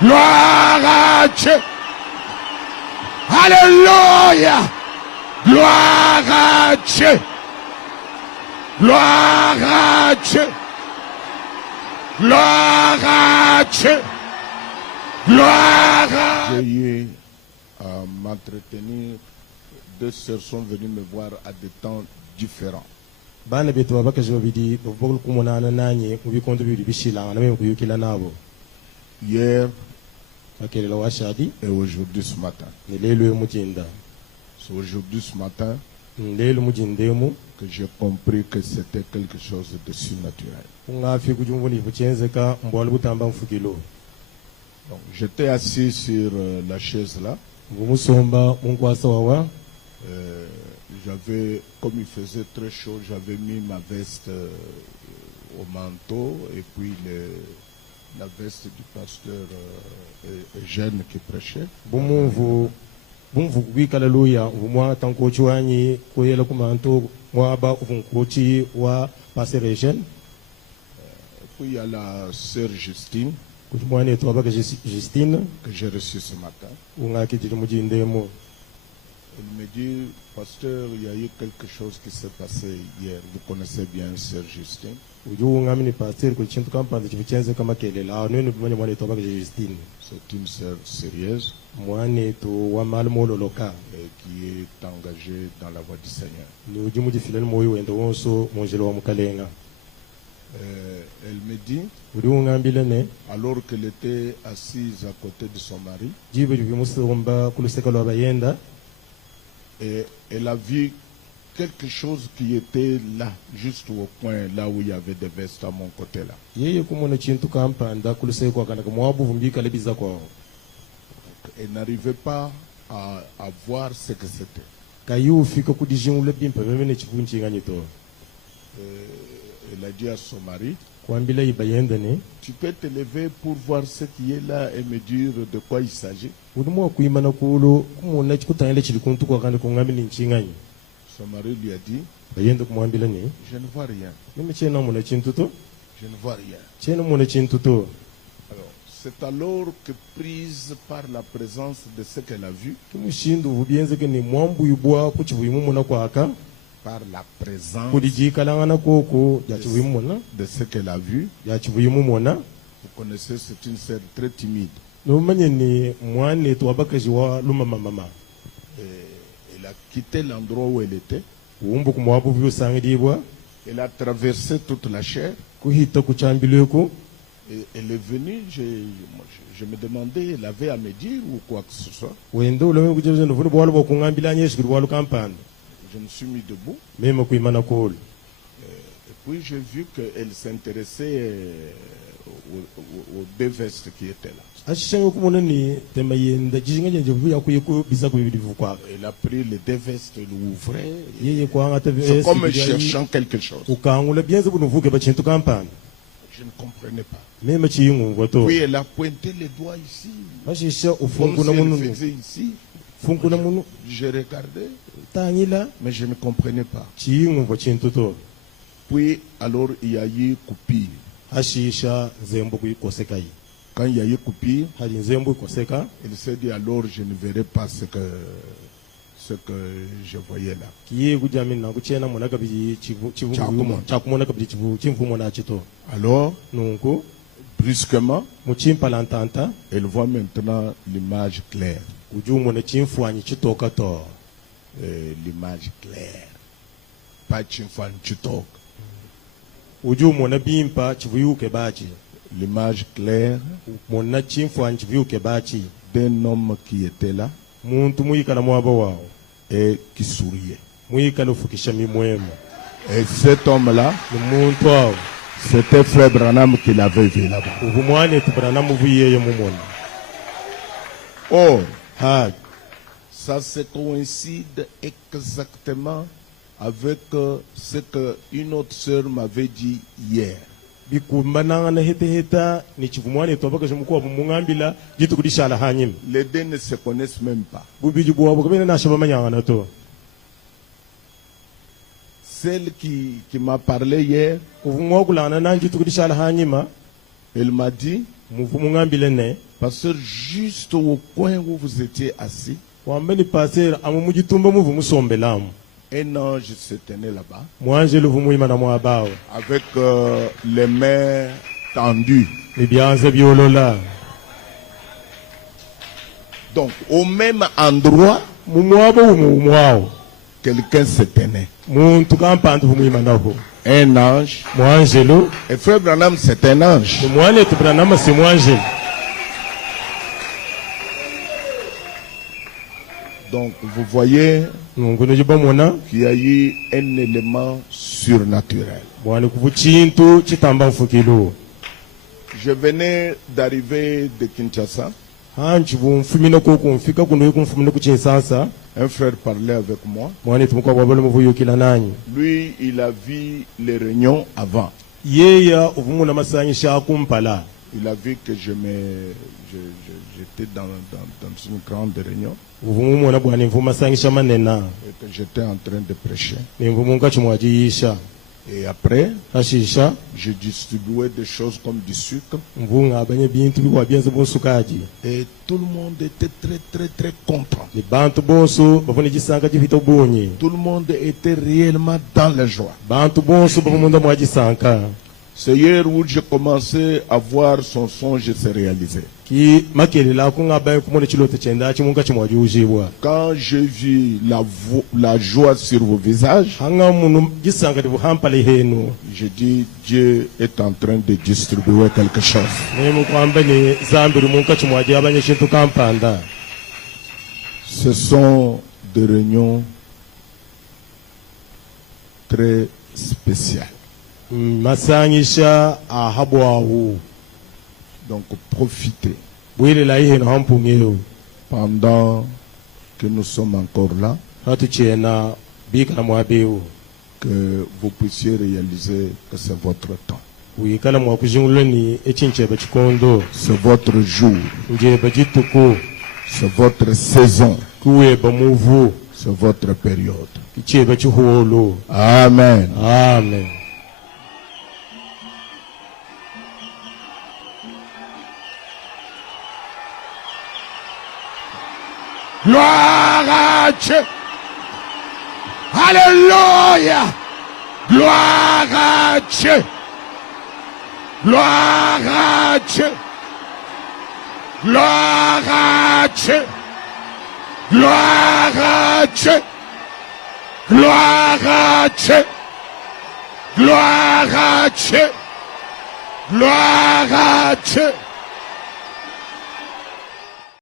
Gloire à Dieu. Alléluia. Gloire à Dieu. Gloire à Dieu. Gloire à Dieu. Gloire à Dieu. J'ai eu à m'entretenir. Deux sœurs sont venues me voir à des temps différents. Hier et aujourd'hui ce matin. C'est aujourd'hui ce matin que j'ai compris que c'était quelque chose de surnaturel. Donc j'étais assis sur la chaise là. J'avais, comme il faisait très chaud, j'avais mis ma veste au manteau et puis la veste du pasteur Eugène qui prêchait. Puis il y a la sœur Justine que j'ai reçue ce matin. Elle me dit, pasteur, il y a eu quelque chose qui s'est passé hier. Vous connaissez bien sœur Justine. C'est une sœur sérieuse et qui est engagée dans la voie du Seigneur. Elle me dit, alors qu'elle était assise à côté de son mari, et elle a vu quelque chose qui était là, juste au coin, là où il y avait des vestes à mon côté là. Elle n'arrivait pas à voir ce que c'était. Elle a dit à son mari, tu peux te lever pour voir ce qui est là et me dire de quoi il s'agit. Son mari lui a dit, je ne vois rien. Je ne vois rien. Alors, c'est alors que, prise par la présence de ce qu'elle a vu, par la présence de ce qu'elle a vu, vous connaissez, c'est une sœur très timide. Et elle a quitté l'endroit où elle était. Elle a traversé toute la chair. Et elle est venue, je me demandais, elle avait à me dire ou quoi que ce soit. Je me suis mis debout. Et puis j'ai vu qu'elle s'intéressait aux deux vestes qui étaient là. Elle a pris les deux vestes, elle l'ouvrait. C'est comme cherchant quelque chose. Je ne comprenais pas. Puis elle a pointé les doigts ici. Comme si elle faisait ici. Je regardais, mais je ne comprenais pas. Puis alors il y a eu coupure. Quand il y a eu coupure, il s'est dit alors je ne verrai pas ce que je voyais là. Alors, brusquement, elle voit maintenant l'image claire. L'image claire. Pas Chimfan Chutok. L'image claire d'un homme qui était là et qui souriait. Et cet homme-là, c'était Frère Branham qui l'avait vu là-bas. Oh, ça se coïncide exactement avec ce qu'une autre sœur m'avait dit hier. Les deux ne se connaissent même pas. Celle qui m'a parlé hier, elle m'a dit, Pasteur, juste au coin où vous étiez assis, un ange se tenait là-bas, avec les mains tendues. Donc, au même endroit, quelqu'un se tenait. Un ange. Et frère Branham, c'est un ange. Donc, vous voyez qu'il y a eu un élément surnaturel. Je venais d'arriver de Kinshasa. Un frère parlait avec moi. Lui, il a vu les réunions avant. Il a vu que j'étais dans une grande réunion. Et que j'étais en train de prêcher. Et après, je distribuais des choses comme du sucre. Et tout le monde était très content. Tout le monde était réellement dans la joie. C'est hier où j'ai commencé à voir son songe se réaliser. Quand j'ai vu la joie sur vos visages, j'ai dit, Dieu est en train de distribuer quelque chose. Ce sont des réunions très spéciales. Donc profitez pendant que nous sommes encore là, que vous puissiez réaliser que c'est votre temps. C'est votre jour. C'est votre saison. C'est votre période. Amen. Amen. Gloire à Dieu. Alléluia. Gloire à Dieu. Gloire à Dieu. Gloire à Dieu. Gloire à Dieu. Gloire à Dieu. Gloire à Dieu. Gloire à Dieu.